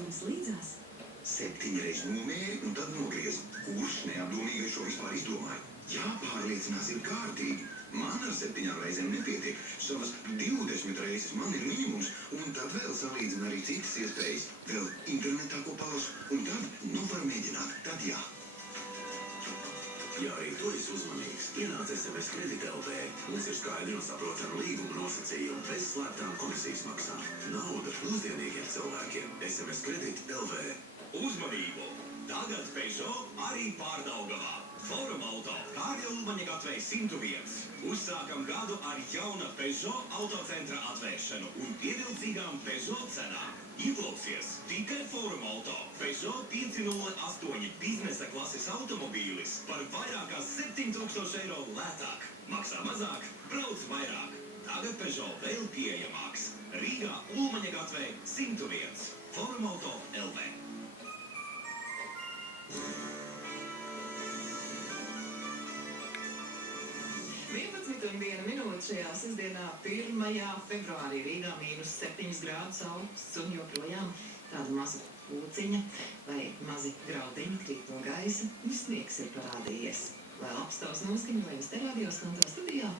jums līdzās? 7 reizes nomēri un tad nogriez. Kurš neapdomīgais šo vispār izdomāja? Jāpārliecinās ir kārtīgi. Man ar 7 reizēm nepietiek. Savas 20 reizes man ir minimums, un tad vēl salīdzina arī citas iespējas. Vēl internetā ko palasu, un tad var mēģināt. Tad jā. Ja arī tu esi uzmanīgs, ienāc SMS Kredit LV. Mums ir skaidri un saprotami līguma nosacījumi bez slēptām komisijas maksām. Nauda mūsdienīgiem cilvēkiem. SMS Kredit LV. Uzmanību! Tagad Peugeot arī Pārdaugavā. Forum Auto, Kārļa Ulmaņa gatvei 101. Uzsākam gadu ar jauna Peugeot autocentra atvēršanu un pievilcīgām Peugeot cenām. Ieklausies tikai Forum Auto. Peugeot 508 biznesa klases automobīlis par vairāk kā 7000 eiro lētāk. Maksā mazāk, brauc vairāk. Tagad Peugeot vēl pieejamāks. Rīgā Ulmaņa gatvei 101. Forum Auto LV. Un 1 minūte šajā sestdienā 1. februārī Rīgā -7 grādus augsts un joprojām tāda maza pūciņa vai mazi graudiņi krīt no gaisa, un sniegs ir parādījies. Lai labs tavs noskaņojums te radio Skanto studijā.